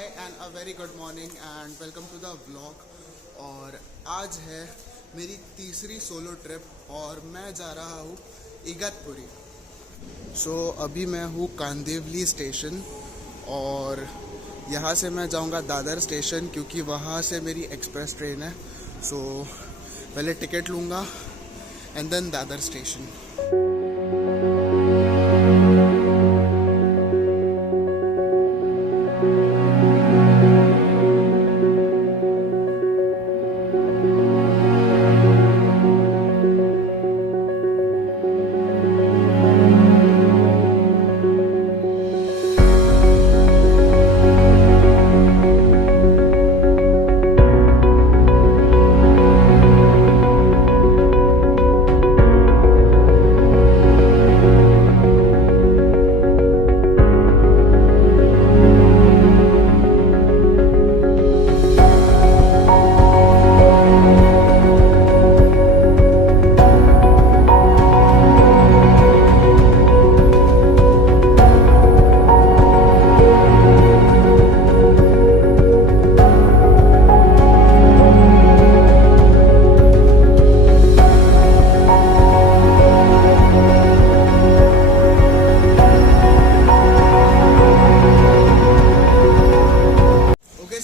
Hi and a very good morning and welcome to the vlog. और आज है मेरी तीसरी सोलो ट्रिप और मैं जा रहा हूँ इगतपुरी। अभी मैं हूँ कांदिवली स्टेशन और यहाँ से मैं जाऊँगा दादर स्टेशन क्योंकि वहाँ से मेरी एक्सप्रेस ट्रेन है। पहले टिकट लूँगा एंड देन दादर स्टेशन।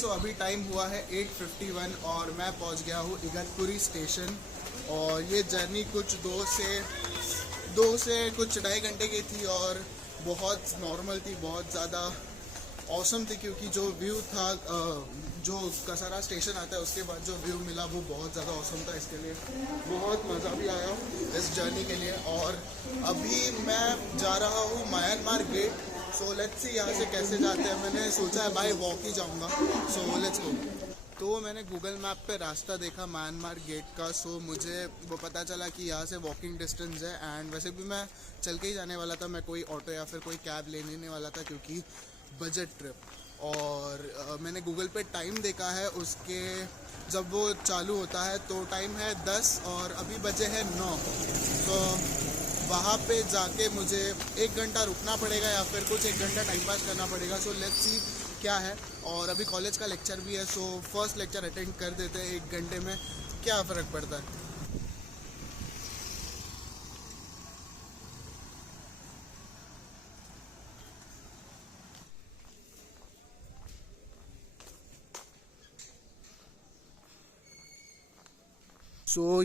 अभी टाइम हुआ है 8:51 और मैं पहुंच गया हूँ इगतपुरी स्टेशन। और ये जर्नी कुछ दो से कुछ ढाई घंटे की थी और बहुत नॉर्मल थी, बहुत ज़्यादा औसम थी क्योंकि जो व्यू था, जो कसारा स्टेशन आता है उसके बाद जो व्यू मिला वो बहुत ज़्यादा औसम था। इसके लिए बहुत मज़ा भी आया इस जर्नी के लिए। और अभी मैं जा रहा हूँ म्यांमार गेट। लेट्स सी यहाँ से कैसे जाते हैं। मैंने सोचा है बाय वॉक ही जाऊँगा। Let's go. तो मैंने गूगल मैप पे रास्ता देखा म्यांमार गेट का। मुझे वो पता चला कि यहाँ से वॉकिंग डिस्टेंस है। एंड वैसे भी मैं चल के ही जाने वाला था, मैं कोई ऑटो या फिर कोई कैब लेने नहीं वाला था क्योंकि बजट ट्रिप। और मैंने गूगल पे टाइम देखा है उसके, जब वो चालू होता है तो टाइम है 10 और अभी बजे है 9। वहाँ पे जाके मुझे 1 घंटा रुकना पड़ेगा या फिर कुछ 1 घंटा टाइम पास करना पड़ेगा। लेट्स सी क्या है। और अभी कॉलेज का लेक्चर भी है, फर्स्ट लेक्चर अटेंड कर देते हैं 1 घंटे में, क्या फ़र्क पड़ता है।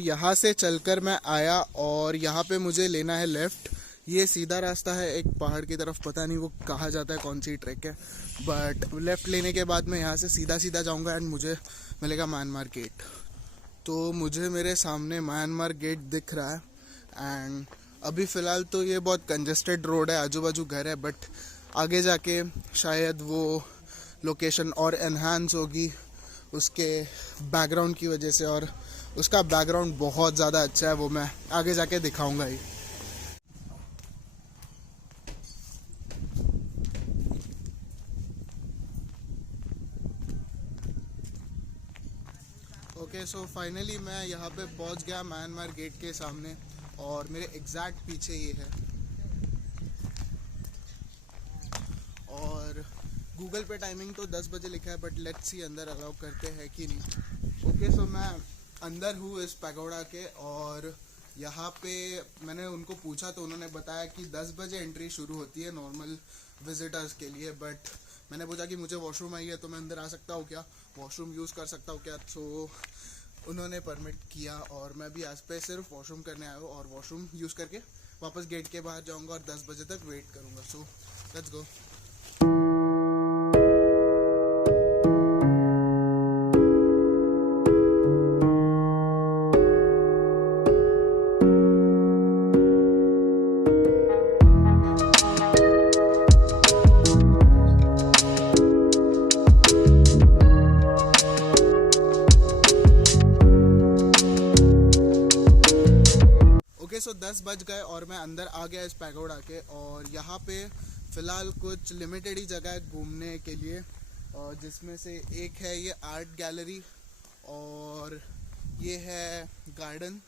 यहाँ से चलकर मैं आया और यहाँ पे मुझे लेना है लेफ़्ट। ये सीधा रास्ता है एक पहाड़ की तरफ, पता नहीं वो कहाँ जाता है, कौन सी ट्रैक है। बट लेफ़्ट लेने के बाद मैं यहाँ से सीधा जाऊँगा एंड मुझे मिलेगा म्यांमार गेट। तो मुझे मेरे सामने म्यांमार गेट दिख रहा है। एंड अभी फ़िलहाल तो ये बहुत कंजेस्टेड रोड है, आजू बाजू घर है, बट आगे जाके शायद वो लोकेशन और एनहांस होगी उसके बैकग्राउंड की वजह से। और उसका बैकग्राउंड बहुत ज़्यादा अच्छा है, वो मैं आगे जाके दिखाऊंगा ही। ओके, फाइनली मैं यहाँ पे पहुँच गया म्यांमार गेट के सामने और मेरे एग्जैक्ट पीछे ये है। और गूगल पे टाइमिंग तो 10 बजे लिखा है, बट लेट्स सी अंदर अलाउ करते हैं कि नहीं। ओके, मैं अंदर हूँ इस पैगोडा के और यहाँ पे मैंने उनको पूछा तो उन्होंने बताया कि 10 बजे एंट्री शुरू होती है नॉर्मल विजिटर्स के लिए। बट मैंने पूछा कि मुझे वॉशरूम आई है तो मैं अंदर आ सकता हूँ क्या, वॉशरूम यूज़ कर सकता हूँ क्या। उन्होंने परमिट किया और मैं भी आज पे सिर्फ वॉशरूम करने आया हूँ और वॉशरूम यूज़ करके वापस गेट के बाहर जाऊँगा और 10 बजे तक वेट करूँगा। Let's go. सो 10 बज गए और मैं अंदर आ गया इस पैगोडा के। और यहाँ पे फ़िलहाल कुछ लिमिटेड ही जगह है घूमने के लिए, जिसमें से एक है ये आर्ट गैलरी और ये है गार्डन।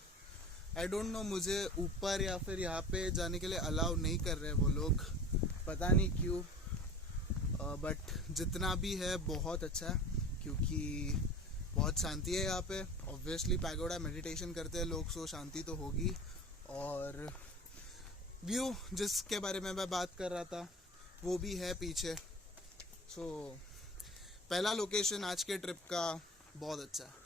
आई डोंट नो, मुझे ऊपर या फिर यहाँ पे जाने के लिए अलाउ नहीं कर रहे वो लोग, पता नहीं क्यों। बट जितना भी है बहुत अच्छा है, क्योंकि बहुत शांति है यहाँ पे। ऑब्वियसली पैगोडा मेडिटेशन करते हैं लोग, सो शांति तो होगी। और व्यू जिसके बारे में मैं बात कर रहा था वो भी है पीछे। सो पहला लोकेशन आज के ट्रिप का बहुत अच्छा है।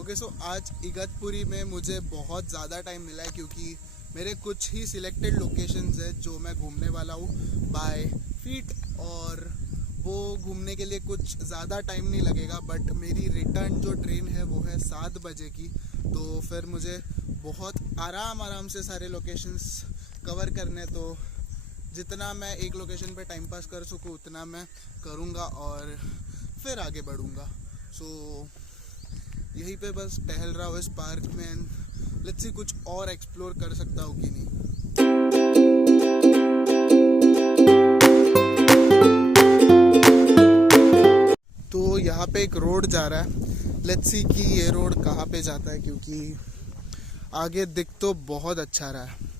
ओके सो आज इगतपुरी में मुझे बहुत ज़्यादा टाइम मिला है, क्योंकि मेरे कुछ ही सिलेक्टेड लोकेशंस है जो मैं घूमने वाला हूँ बाय फीट, और वो घूमने के लिए कुछ ज़्यादा टाइम नहीं लगेगा। बट मेरी रिटर्न जो ट्रेन है वो है 7 बजे की, तो फिर मुझे बहुत आराम से सारे लोकेशंस कवर करने, तो जितना मैं एक लोकेशन पे टाइम पास कर सकूँ उतना मैं करूँगा और फिर आगे बढ़ूँगा। सो यहीं पे बस टहल रहा हूँ इस पार्क में, लेट्स सी कुछ और एक्सप्लोर कर सकता हूँ कि नहीं। तो यहाँ पे एक रोड जा रहा है, लेट्स सी कि ये रोड कहाँ पे जाता है, क्योंकि आगे दिख तो बहुत अच्छा रहा है।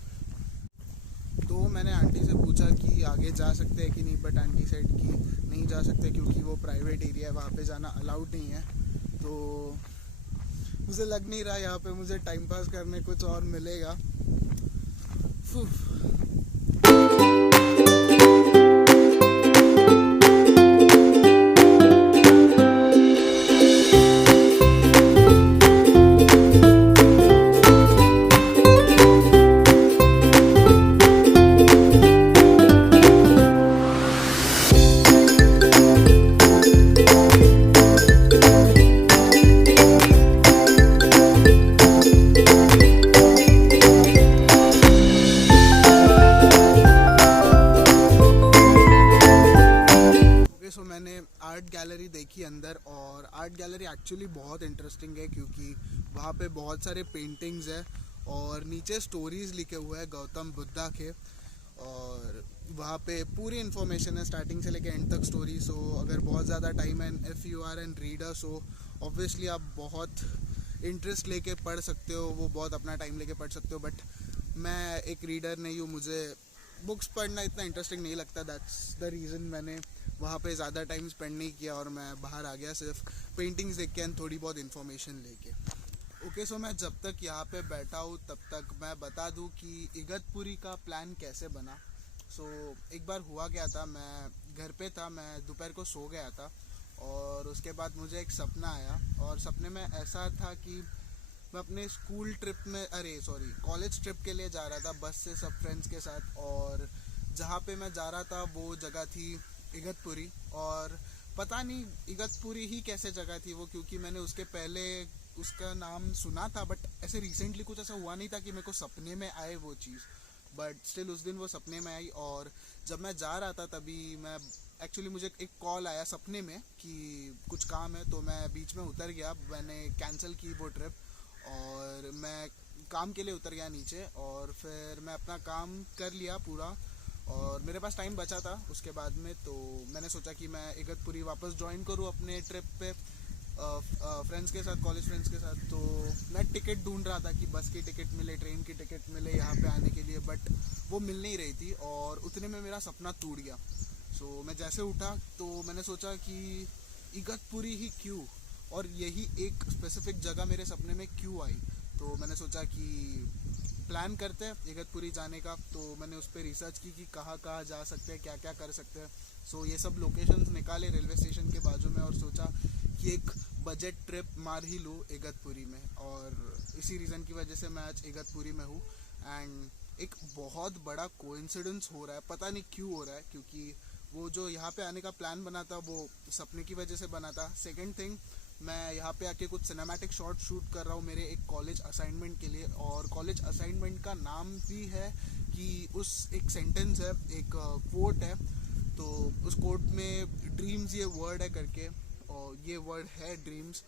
तो मैंने आंटी से पूछा कि आगे जा सकते हैं कि नहीं, बट आंटी सेड कि नहीं जा सकते क्योंकि वो प्राइवेट एरिया है, वहाँ पे जाना अलाउड नहीं है। तो मुझे लग नहीं रहा यहाँ पे मुझे टाइम पास करने कुछ और मिलेगा। मैंने आर्ट गैलरी देखी अंदर, और आर्ट गैलरी एक्चुअली बहुत इंटरेस्टिंग है, क्योंकि वहाँ पे बहुत सारे पेंटिंग्स है और नीचे स्टोरीज लिखे हुए हैं गौतम बुद्धा के, और वहाँ पे पूरी इन्फॉर्मेशन है स्टार्टिंग से लेके एंड तक स्टोरी। सो अगर बहुत ज़्यादा टाइम है, if you are an reader, so obviously आप बहुत इंटरेस्ट लेके पढ़ सकते हो, वो बहुत अपना टाइम लेके पढ़ सकते हो। बट मैं एक रीडर नहीं हूँ, मुझे बुक्स पढ़ना इतना इंटरेस्टिंग नहीं लगता। दैट्स द रीज़न मैंने वहाँ पे ज़्यादा टाइम स्पेंड नहीं किया और मैं बाहर आ गया सिर्फ पेंटिंग्स देख के एंड थोड़ी बहुत इन्फॉर्मेशन लेके। ओके सो मैं जब तक यहाँ पे बैठा हूँ तब तक मैं बता दूँ कि इगतपुरी का प्लान कैसे बना। सो एक बार हुआ क्या था, मैं घर पे था, मैं दोपहर को सो गया था और उसके बाद मुझे एक सपना आया, और सपने में ऐसा था कि मैं अपने स्कूल ट्रिप में कॉलेज ट्रिप के लिए जा रहा था बस से सब फ्रेंड्स के साथ, और जहाँ पे मैं जा रहा था वो जगह थी इगतपुरी। और पता नहीं इगतपुरी ही कैसे जगह थी वो, क्योंकि मैंने उसके पहले उसका नाम सुना था, बट ऐसे रिसेंटली कुछ ऐसा हुआ नहीं था कि मेरे को सपने में आए वो चीज़। बट स्टिल उस दिन वो सपने में आई, और जब मैं जा रहा था तभी मैं एक्चुअली मुझे एक कॉल आया सपने में कि कुछ काम है, तो मैं बीच में उतर गया। मैंने कैंसिल की वो ट्रिप और मैं काम के लिए उतर गया नीचे, और फिर मैं अपना काम कर लिया पूरा, और मेरे पास टाइम बचा था उसके बाद में। तो मैंने सोचा कि मैं इगतपुरी वापस ज्वाइन करूँ अपने ट्रिप पे फ्रेंड्स के साथ, कॉलेज फ्रेंड्स के साथ। तो मैं टिकट ढूंढ रहा था कि बस की टिकट मिले, ट्रेन की टिकट मिले यहाँ पे आने के लिए, बट वो मिल नहीं रही थी, और उतने में मेरा सपना टूट गया। सो मैं जैसे उठा तो मैंने सोचा कि इगतपुरी ही क्यों, और यही एक स्पेसिफिक जगह मेरे सपने में क्यों आई। तो मैंने सोचा कि प्लान करते हैं इगतपुरी जाने का। तो मैंने उस पर रिसर्च की कि कहाँ कहाँ जा सकते हैं, क्या क्या कर सकते हैं। सो ये सब लोकेशंस निकाले रेलवे स्टेशन के बाजू में, और सोचा कि एक बजट ट्रिप मार ही लूँ इगतपुरी में, और इसी रीज़न की वजह से मैं आज इगतपुरी में हूँ। एंड एक बहुत बड़ा कोइंसिडेंस हो रहा है, पता नहीं क्यों हो रहा है, क्योंकि वो जो यहाँ पे आने का प्लान बना था वो सपने की वजह से बना था। सेकंड थिंग, मैं यहाँ पे आके कुछ सिनेमैटिक शॉट शूट कर रहा हूँ मेरे एक कॉलेज असाइनमेंट के लिए, और कॉलेज असाइनमेंट का नाम भी है कि उस एक सेंटेंस है, एक कोट है, तो उस कोट में ड्रीम्स ये वर्ड है करके, और ये वर्ड है ड्रीम्स।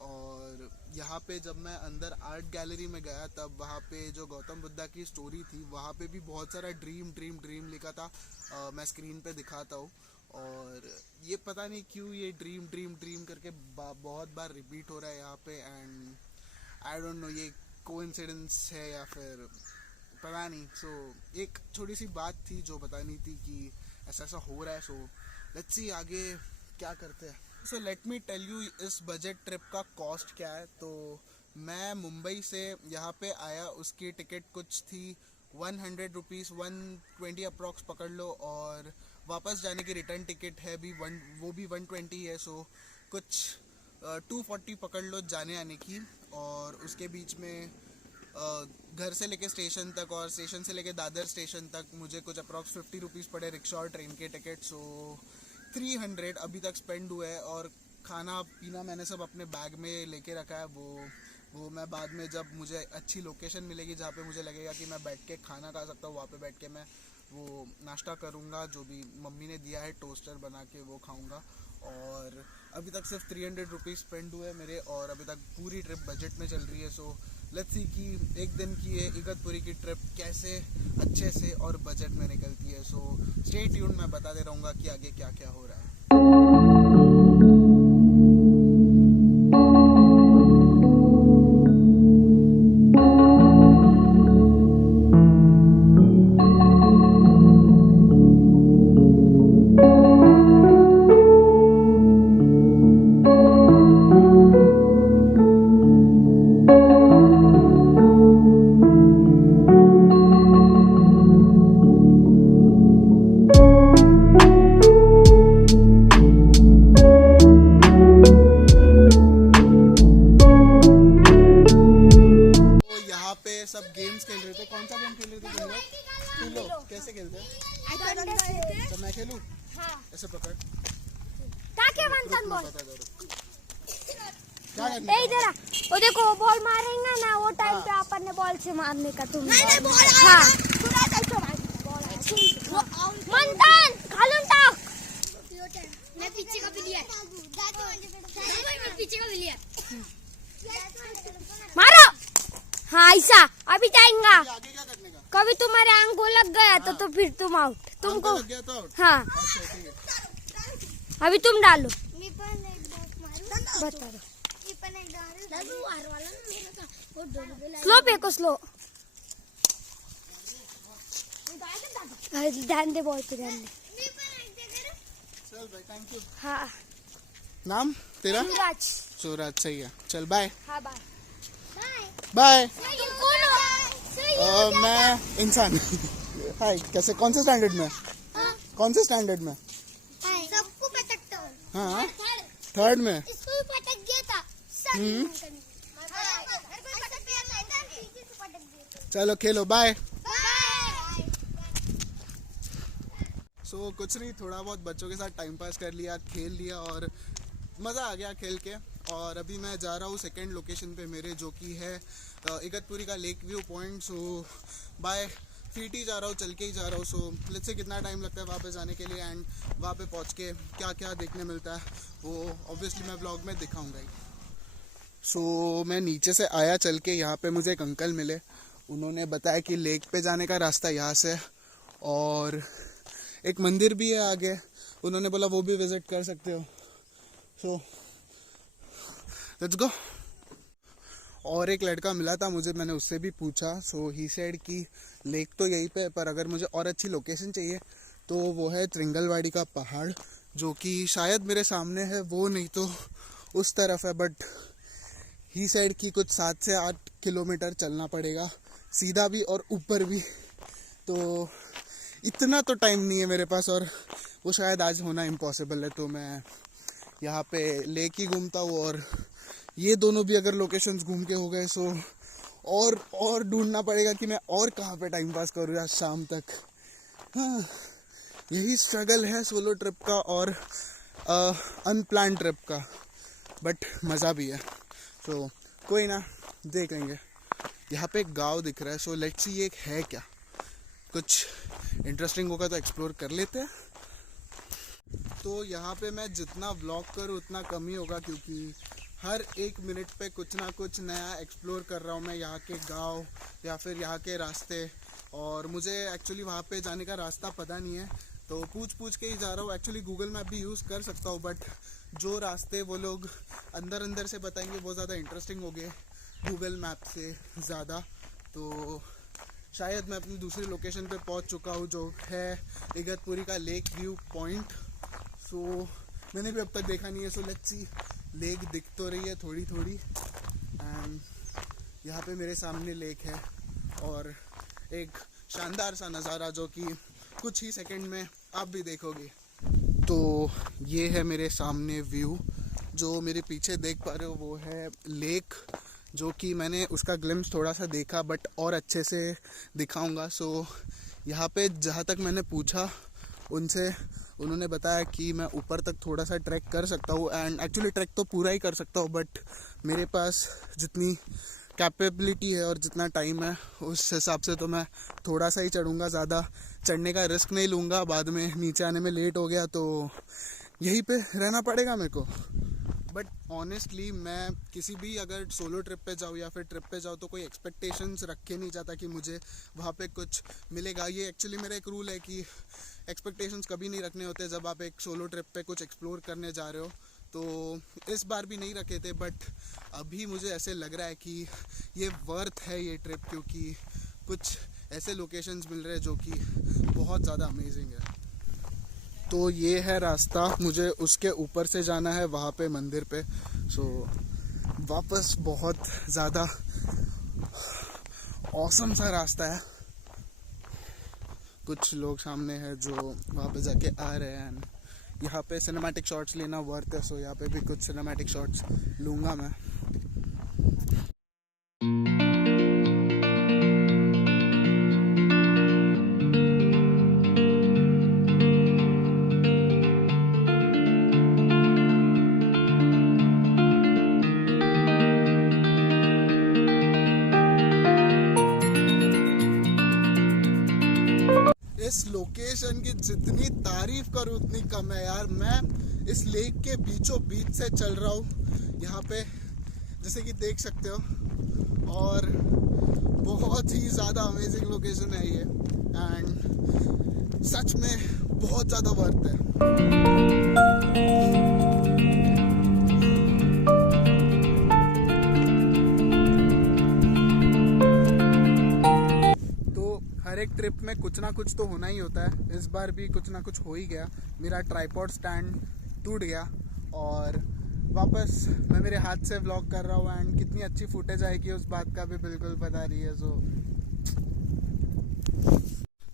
और यहाँ पे जब मैं अंदर आर्ट गैलरी में गया तब वहाँ पे जो गौतम बुद्धा की स्टोरी थी वहाँ पे भी बहुत सारा ड्रीम ड्रीम ड्रीम लिखा था। मैं स्क्रीन पे दिखाता हूँ, और ये पता नहीं क्यों ये ड्रीम ड्रीम ड्रीम करके बहुत बार रिपीट हो रहा है यहाँ पे, एंड आई डोंट नो ये कोइंसिडेंस है या फिर पता नहीं। सो एक छोटी सी बात थी जो बतानी थी कि ऐसा ऐसा हो रहा है। सो लेट्स सी आगे क्या करते हैं। So let me tell you इस बजट ट्रिप का कॉस्ट क्या है। तो मैं मुंबई से यहाँ पे आया, उसकी टिकट कुछ थी 100 रुपीज़, 120 अप्रॉक्स पकड़ लो, और वापस जाने की रिटर्न टिकट है भी वो भी 120 है। सो कुछ 240 पकड़ लो जाने आने की, और उसके बीच में घर से लेके स्टेशन तक और स्टेशन से लेके दादर स्टेशन तक मुझे कुछ अप्रॉक्स 50 रुपीज़ पड़े रिक्शा और ट्रेन के टिकट। सो 300 अभी तक स्पेंड हुआ है, और खाना पीना मैंने सब अपने बैग में लेके रखा है। वो मैं बाद में जब मुझे अच्छी लोकेशन मिलेगी जहाँ पे मुझे लगेगा कि मैं बैठ के खाना खा सकता हूँ, वहाँ पे बैठ के मैं वो नाश्ता करूँगा, जो भी मम्मी ने दिया है टोस्टर बना के वो खाऊँगा। और अभी तक सिर्फ 300 रुपीज़ स्पेंड हुए मेरे, और अभी तक पूरी ट्रिप बजट में चल रही है। सो लेट्स सी कि एक दिन की ये इगतपुरी की ट्रिप कैसे अच्छे से और बजट में निकलती है। सो स्टे ट्यून्ड, मैं बताते रहूँगा कि आगे क्या क्या हो रहा है। सब गेम्स खेल रहे थे। कौन सा गेम खेल रहे थे तुम लोग? पिलो कैसे खेलते हैं? तो मैं खेलूं? हाँ। ऐसे पकड़। क्या करना? इधर आ। वो देखो वो बॉल मारेंगे ना, वो टाइम पे अपन ने बॉल से मारने का। तुम हाँ मंथन खालून टाक। मैं पीछे का भी लिया, मैं पीछे का भी लिया। मारो। हाँ ऐसा अभी जाएगा। आगे क्या करने का? कभी तुम्हारे आंख को लग गया तो फिर तुम आउट। तुमको लग गया तो आउट? हाँ। अच्छा ठीक है। अभी तुम डालो। बता दो। स्लो फेंको, स्लो। ध्यान दे बॉल पे, ध्यान दे। चल भाई, थैंक यू। हाँ। नाम तेरा? सूरज। सूरज, सही है। चल बाय। हाँ बाय। बाय। मैं इंसान। हाय, कैसे? कौन से स्टैंडर्ड में? कौन से स्टैंडर्ड में? सबको पटकता हूँ। हाँ, थर्ड में। इसको भी पटक दिया था। चलो खेलो, बाय। सो कुछ नहीं, थोड़ा बहुत बच्चों के साथ टाइम पास कर लिया, खेल लिया, और मज़ा आ गया खेल के। और अभी मैं जा रहा हूँ सेकंड लोकेशन पे मेरे, जो कि है इगतपुरी का लेक व्यू पॉइंट। सो बाय फीट ही जा रहा हूँ, चल के ही जा रहा हूँ। सो लेट्स से कितना टाइम लगता है वहाँ पे जाने के लिए, एंड वहाँ पे पहुँच के क्या क्या देखने मिलता है वो ऑब्वियसली मैं ब्लॉग में दिखाऊंगा ही। सो मैं नीचे से आया चल के, यहाँ पे मुझे एक अंकल मिले। उन्होंने बताया कि लेक पे जाने का रास्ता यहाँ से, और एक मंदिर भी है आगे, उन्होंने बोला वो भी विजिट कर सकते हो। So let's go. और एक लड़का मिला था मुझे, मैंने उससे भी पूछा। सो ही सेड कि लेक तो यहीं पे है, पर अगर मुझे और अच्छी लोकेशन चाहिए तो वो है त्रिंगलवाड़ी का पहाड़, जो कि शायद मेरे सामने है, वो नहीं तो उस तरफ है। बट ही सेड कि कुछ 7 से 8 किलोमीटर चलना पड़ेगा, सीधा भी और ऊपर भी। तो इतना तो टाइम नहीं है मेरे पास, और वो शायद आज होना इम्पॉसिबल है। तो मैं यहाँ पे लेक ही घूमता हूँ, और ये दोनों भी अगर लोकेशंस घूम के हो गए सो और ढूंढना पड़ेगा कि मैं और कहाँ पे टाइम पास करूँ आज शाम तक। हाँ, यही स्ट्रगल है सोलो ट्रिप का और अनप्लान ट्रिप का, बट मज़ा भी है। सो कोई ना, देख लेंगे। यहाँ पे एक गांव दिख रहा है, सो लेट्स सी ये है क्या, कुछ इंटरेस्टिंग होगा तो एक्सप्लोर कर लेते हैं। तो यहाँ पे मैं जितना व्लॉग करूँ उतना कम ही होगा, क्योंकि हर एक मिनट पे कुछ ना कुछ नया एक्सप्लोर कर रहा हूँ मैं, यहाँ के गांव या फिर यहाँ के रास्ते। और मुझे एक्चुअली वहाँ पे जाने का रास्ता पता नहीं है, तो पूछ पूछ के ही जा रहा हूँ। एक्चुअली गूगल मैप भी यूज़ कर सकता हूँ, बट जो रास्ते वो लोग अंदर अंदर से बताएंगे वो ज़्यादा इंटरेस्टिंग होंगे गूगल मैप से ज़्यादा। तो शायद मैं अपनी दूसरी लोकेशन पे पहुंच चुका हूं, जो है इगतपुरी का लेक व्यू पॉइंट। सो मैंने भी अब तक देखा नहीं है, सो लेट्स सी। लेक दिख तो रही है थोड़ी थोड़ी, एंड यहाँ पे मेरे सामने लेक है और एक शानदार सा नज़ारा जो कि कुछ ही सेकंड में आप भी देखोगे। तो ये है मेरे सामने व्यू। जो मेरे पीछे देख पा रहे हो वो है लेक, जो कि मैंने उसका ग्लिम्स थोड़ा सा देखा, बट और अच्छे से दिखाऊंगा। सो यहाँ पे जहाँ तक मैंने पूछा उनसे, उन्होंने बताया कि मैं ऊपर तक थोड़ा सा ट्रैक कर सकता हूँ, एंड एक्चुअली ट्रैक तो पूरा ही कर सकता हूँ, बट मेरे पास जितनी कैपेबिलिटी है और जितना टाइम है उस हिसाब से तो मैं थोड़ा सा ही चढ़ूँगा, ज़्यादा चढ़ने का रिस्क नहीं लूँगा। बाद में नीचे आने में लेट हो गया तो यहीं पे रहना पड़ेगा मेरे को। बट ऑनेस्टली मैं किसी भी अगर सोलो ट्रिप पे जाऊँ या फिर ट्रिप पे जाऊँ तो कोई एक्सपेक्टेशंस रख के नहीं जाता कि मुझे वहाँ पे कुछ मिलेगा। ये एक्चुअली मेरा एक रूल है कि एक्सपेक्टेशंस कभी नहीं रखने होते जब आप एक सोलो ट्रिप पे कुछ एक्सप्लोर करने जा रहे हो। तो इस बार भी नहीं रखे थे, बट अभी मुझे ऐसे लग रहा है कि ये वर्थ है ये ट्रिप, क्योंकि कुछ ऐसे लोकेशंस मिल रहे हैं जो कि बहुत ज़्यादा अमेजिंग है। तो ये है रास्ता, मुझे उसके ऊपर से जाना है वहाँ पे मंदिर पे। सो वापस बहुत ज़्यादा ऑसम सा रास्ता है। कुछ लोग सामने हैं जो वहाँ पे जाके आ रहे हैं, एंड यहाँ पे सिनेमैटिक शॉट्स लेना वर्थ है। सो यहाँ पे भी कुछ सिनेमैटिक शॉट्स लूँगा मैं। इस लोकेशन की जितनी तारीफ करूँ उतनी कम है यार। मैं इस लेक के बीचों बीच से चल रहा हूँ यहाँ पे, जैसे कि देख सकते हो, और बहुत ही ज़्यादा अमेजिंग लोकेशन है ये, एंड सच में बहुत ज़्यादा वर्थ है। हर एक ट्रिप में कुछ ना कुछ तो होना ही होता है। इस बार भी कुछ ना कुछ हो ही गया। मेरा ट्राइपॉड स्टैंड टूट गया और वापस मैं मेरे हाथ से व्लॉग कर रहा हूँ, एंड कितनी अच्छी फुटेज आएगी उस बात का भी बिल्कुल पता नहीं है।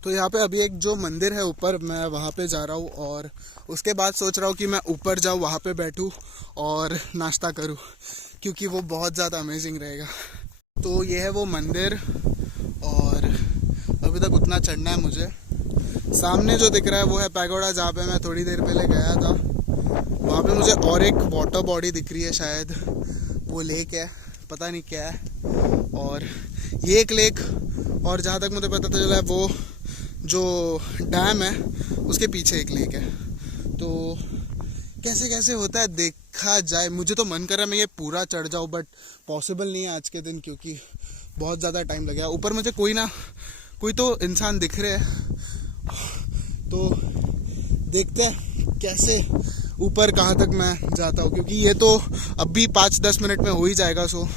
तो यहाँ पे अभी एक जो मंदिर है ऊपर, मैं वहाँ पे जा रहा हूँ और उसके बाद सोच रहा हूँ कि मैं ऊपर जाऊँ, वहाँ पे बैठूँ और नाश्ता करूँ, क्योंकि वो बहुत ज़्यादा अमेजिंग रहेगा। तो ये है वो मंदिर और अभी तक उतना चढ़ना है मुझे। सामने जो दिख रहा है वो है पैगोडा, जहाँ पे मैं थोड़ी देर पहले गया था। वहाँ पे मुझे और एक वाटर बॉडी दिख रही है, शायद वो लेक है, पता नहीं क्या है। और ये एक लेक, और जहाँ तक मुझे पता चला है वो जो डैम है उसके पीछे एक लेक है। तो कैसे कैसे होता है देखा जाए। मुझे तो मन कर रहा है मैं ये पूरा चढ़ जाऊँ, बट पॉसिबल नहीं है आज के दिन, क्योंकि बहुत ज़्यादा टाइम लगेगा। ऊपर मुझे कोई तो इंसान दिख रहे हैं, तो देखते हैं कैसे ऊपर कहाँ तक मैं जाता हूँ, क्योंकि ये तो अब भी 5-10 मिनट में हो ही जाएगा। सो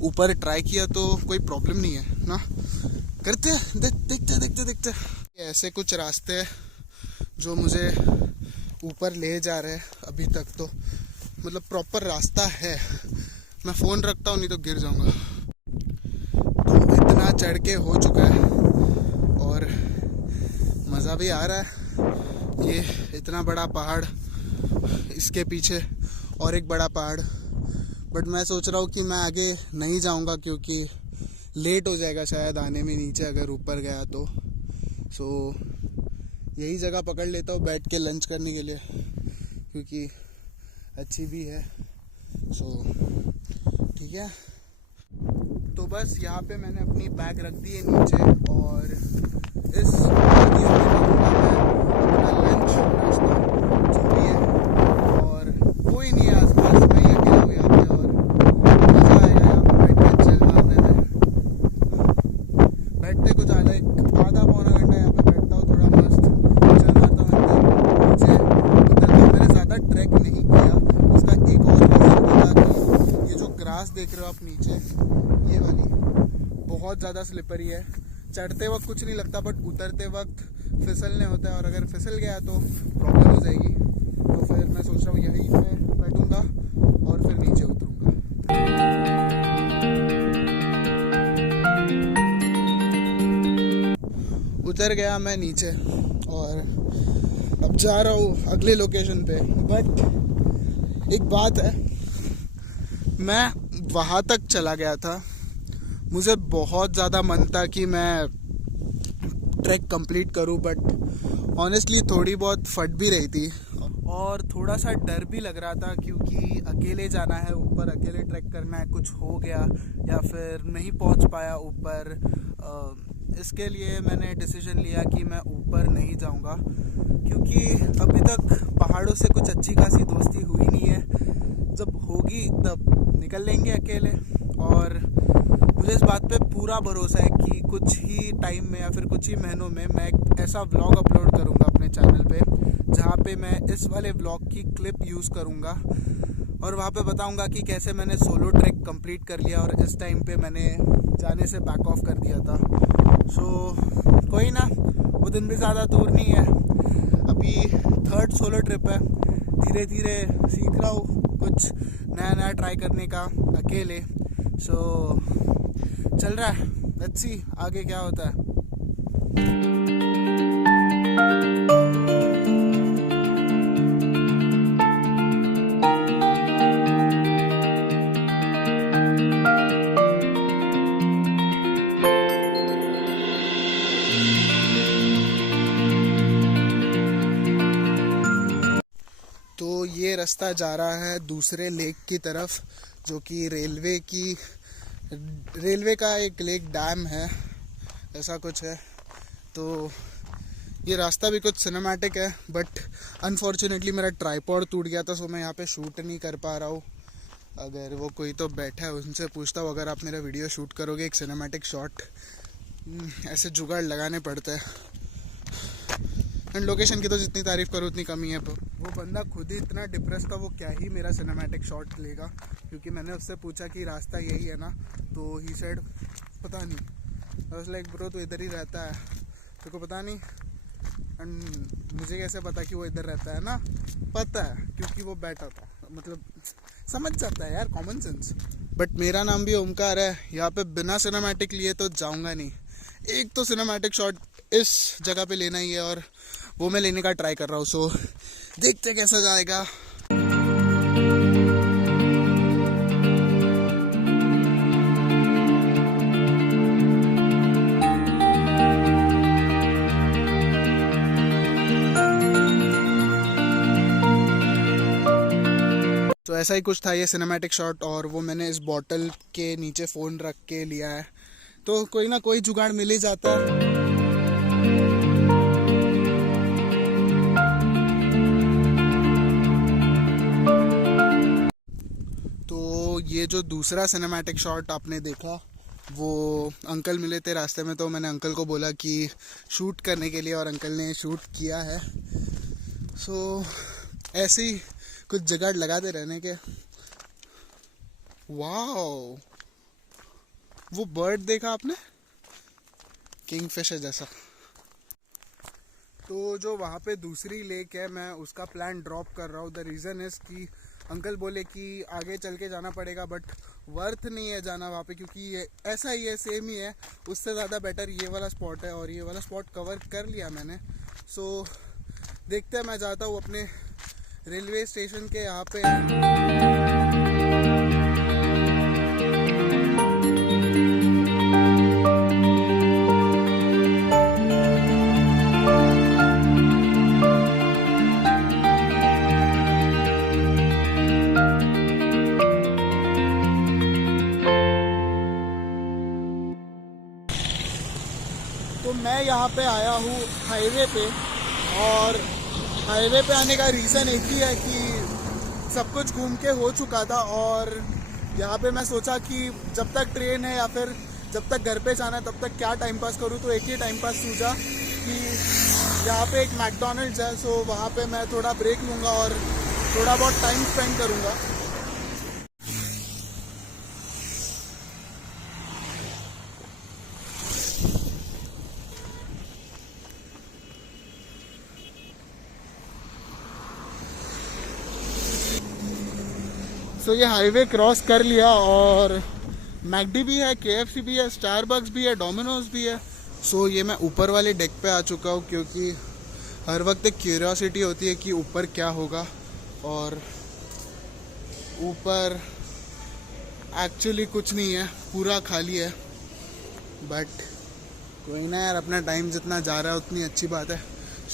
ऊपर ट्राई किया तो कोई प्रॉब्लम नहीं है ना, करते हैं, देखते। ऐसे कुछ रास्ते जो मुझे ऊपर ले जा रहे हैं। अभी तक तो मतलब प्रॉपर रास्ता है। मैं फ़ोन रखता हूँ नहीं तो गिर जाऊँगा। तो इतना चढ़ के हो चुका है और मज़ा भी आ रहा है। ये इतना बड़ा पहाड़, इसके पीछे और एक बड़ा पहाड़, बट मैं सोच रहा हूँ कि मैं आगे नहीं जाऊँगा क्योंकि लेट हो जाएगा शायद आने में नीचे अगर ऊपर गया तो। सो यही जगह पकड़ लेता हूँ बैठ के लंच करने के लिए, क्योंकि अच्छी भी है। सो ठीक है, तो बस यहाँ पे मैंने अपनी बैग रख दी है नीचे, और इस एरिया में अपना लंच नाश्ता जो भी है, और कोई नहीं है आसपास, मैं ही अकेला हूँ यहाँ पे, और मज़ा आएगा यहाँ पे बैठ के चिल मारने में। बैठते कुछ आधा पौना घंटा यहाँ पे बैठता हूँ, थोड़ा मस्त चिल मारता हूँ। देख रहे हो आप नीचे, ये वाली बहुत ज़्यादा स्लिपरी है। चढ़ते वक्त कुछ नहीं लगता, बट उतरते वक्त फिसलने होता है, और अगर फिसल गया तो प्रॉब्लम हो जाएगी। तो फिर मैं सोच रहा हूँ यहीं पे बैठूंगा और फिर नीचे उतरूंगा। उतर गया मैं नीचे और अब जा रहा हूँ अगले लोकेशन पे। बट एक बात है, मैं वहाँ तक चला गया था, मुझे बहुत ज़्यादा मन था कि मैं ट्रैक कंप्लीट करूँ, बट ऑनेस्टली थोड़ी बहुत फट भी रही थी और थोड़ा सा डर भी लग रहा था, क्योंकि अकेले जाना है ऊपर, अकेले ट्रैक करना है, कुछ हो गया या फिर नहीं पहुंच पाया ऊपर। इसके लिए मैंने डिसीजन लिया कि मैं ऊपर नहीं जाऊंगा, क्योंकि अभी तक पहाड़ों से कुछ अच्छी खासी दोस्ती हुई नहीं है। जब होगी तब निकल लेंगे अकेले। और मुझे इस बात पे पूरा भरोसा है कि कुछ ही टाइम में या फिर कुछ ही महीनों में मैं एक ऐसा व्लॉग अपलोड करूंगा अपने चैनल पे, जहाँ पे मैं इस वाले व्लॉग की क्लिप यूज़ करूंगा और वहाँ पे बताऊंगा कि कैसे मैंने सोलो ट्रैक कंप्लीट कर लिया और इस टाइम पे मैंने जाने से बैक ऑफ कर दिया था। सो कोई ना, वो दिन भी ज़्यादा दूर नहीं है। अभी 3rd सोलो ट्रिप है, धीरे धीरे सीख रहा हूँ कुछ नया नया ट्राई करने का अकेले। सो चल रहा है, लेट्स सी आगे क्या होता है। तो ये रास्ता जा रहा है दूसरे लेक की तरफ, जो कि रेलवे का एक लेक डैम है, ऐसा कुछ है। तो ये रास्ता भी कुछ सिनेमैटिक है, बट अनफॉर्चुनेटली मेरा ट्राइपॉड टूट गया था, सो मैं यहाँ पे शूट नहीं कर पा रहा हूँ। अगर वो कोई तो बैठा है उनसे पूछता हूँ, अगर आप मेरा वीडियो शूट करोगे एक सिनेमैटिक शॉट, ऐसे जुगाड़ लगाने पड़ते हैं। एंड लोकेशन की तो जितनी तारीफ़ करो उतनी कमी है। वो बंदा खुद ही इतना डिप्रेस था, वो क्या ही मेरा सिनेमैटिक शॉट लेगा, क्योंकि मैंने उससे पूछा कि रास्ता यही है ना, तो ही सेड पता नहीं। आई वाज लाइक ब्रो, तो इधर ही रहता है, तेरे को पता नहीं? एंड मुझे कैसे पता कि वो इधर रहता है? ना पता है, क्योंकि वो बैठा था, मतलब समझ जाता है यार, कॉमन सेंस। बट मेरा नाम भी ओमकार है, यहाँ पे बिना सिनेमैटिक लिए तो जाऊँगा नहीं। एक तो सिनेमैटिक शॉट इस जगह पे लेना ही है और वो मैं लेने का ट्राई कर रहा हूँ। सो देखते कैसा जाएगा। तो ऐसा ही कुछ था ये सिनेमैटिक शॉट, और वो मैंने इस बॉटल के नीचे फ़ोन रख के लिया है। तो कोई ना कोई जुगाड़ मिल ही जाता है। तो ये जो दूसरा सिनेमैटिक शॉट आपने देखा, वो अंकल मिले थे रास्ते में, तो मैंने अंकल को बोला कि शूट करने के लिए, और अंकल ने शूट किया है। सो ऐसे ही कुछ जुगाड़ लगाते रहने के। वाओ, वो बर्ड देखा आपने, किंगफिशर जैसा। तो जो वहाँ पे दूसरी लेक है, मैं उसका प्लान ड्रॉप कर रहा हूँ। द रीज़न इज़ कि अंकल बोले कि आगे चल के जाना पड़ेगा, बट वर्थ नहीं है जाना वहाँ पे, क्योंकि ये ऐसा ही है, सेम ही है। उससे ज़्यादा बेटर ये वाला स्पॉट है, और ये वाला स्पॉट कवर कर लिया मैंने। सो देखते हैं, मैं जाता हूँ अपने रेलवे स्टेशन के यहाँ पे। तो मैं यहाँ पे आया हूँ हाईवे पे, और हाईवे पे आने का रीज़न एक ही है कि सब कुछ घूम के हो चुका था, और यहाँ पे मैं सोचा कि जब तक ट्रेन है या फिर जब तक घर पे जाना है तब तक क्या टाइम पास करूँ। तो एक ही टाइम पास सूझा कि यहाँ पे एक मैकडॉनल्ड्स है, सो वहाँ पे मैं थोड़ा ब्रेक लूँगा और थोड़ा बहुत टाइम स्पेंड करूँगा। सो ये हाईवे क्रॉस कर लिया और मैकडी भी है, KFC भी है, स्टारबक्स भी है, डोमिनोज भी है। सो ये मैं ऊपर वाले डेक पे आ चुका हूँ क्योंकि हर वक्त एक क्यूरियोसिटी होती है कि ऊपर क्या होगा। और ऊपर एक्चुअली कुछ नहीं है, पूरा खाली है। बट कोई ना यार, अपना टाइम जितना जा रहा है उतनी अच्छी बात है।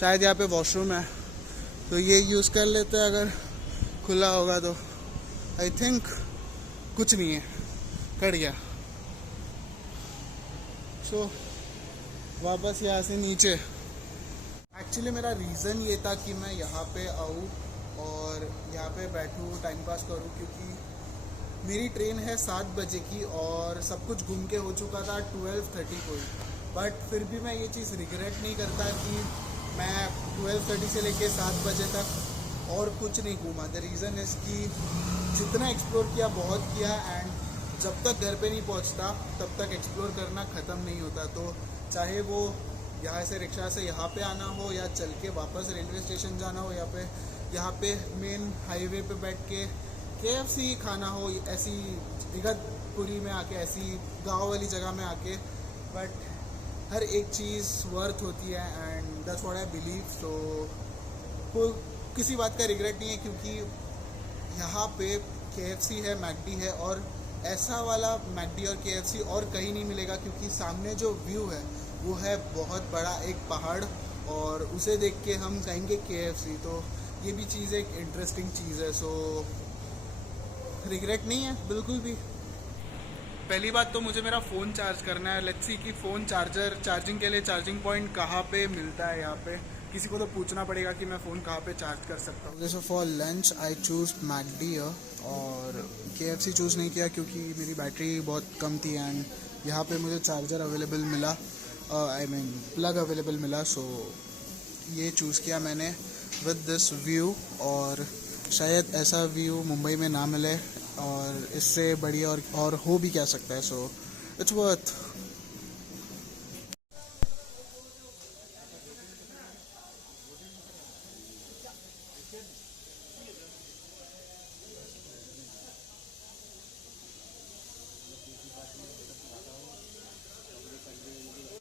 शायद यहाँ पे वॉशरूम है तो ये यूज़ कर लेते हैं अगर खुला होगा तो। आई थिंक कुछ नहीं है, कट गया। सो वापस यहाँ से नीचे। एक्चुअली मेरा रीज़न ये था कि मैं यहाँ पे आऊँ और यहाँ पे बैठूँ, टाइम पास करूँ, क्योंकि मेरी ट्रेन है 7 बजे की और सब कुछ घूम के हो चुका था 12:30 को ही। बट फिर भी मैं ये चीज़ रिग्रेट नहीं करता कि मैं 12:30 से लेके 7 बजे तक और कुछ नहीं घूमा। द रीज़न इज़ कि जितना एक्सप्लोर किया बहुत किया, एंड जब तक घर पे नहीं पहुंचता तब तक एक्सप्लोर करना ख़त्म नहीं होता। तो चाहे वो यहाँ से रिक्शा से यहाँ पे आना हो या चल के वापस रेलवे स्टेशन जाना हो, या पे यहाँ पे मेन हाईवे पे बैठ के KFC खाना हो, ऐसी इगतपुरी में आके, ऐसी गांव वाली जगह में आके। बट हर एक चीज़ वर्थ होती है and that's what I believe. So कोई किसी बात का रिग्रेट नहीं है क्योंकि यहाँ पे KFC है, मैकडी है, और ऐसा वाला मैकडी और KFC और कहीं नहीं मिलेगा क्योंकि सामने जो व्यू है वो है बहुत बड़ा एक पहाड़, और उसे देख के हम कहेंगे KFC। तो ये भी चीज़ एक इंटरेस्टिंग चीज़ है। सो रिग्रेट नहीं है बिल्कुल भी। पहली बात तो मुझे मेरा फ़ोन चार्ज करना है। लेट्स सी कि फ़ोन चार्जिंग के लिए चार्जिंग पॉइंट कहाँ पे मिलता है। यहाँ पे किसी को तो पूछना पड़ेगा कि मैं फ़ोन कहाँ पे चार्ज कर सकता हूँ। So for lunch I choose McD और KFC चूज़ नहीं किया क्योंकि मेरी बैटरी बहुत कम थी एंड यहाँ पे मुझे चार्जर अवेलेबल मिला, प्लग अवेलेबल मिला। सो ये चूज़ किया मैंने विद दिस व्यू, और शायद ऐसा व्यू मुंबई में ना मिले और इससे बढ़िया और हो भी क्या सकता है। So it's worth.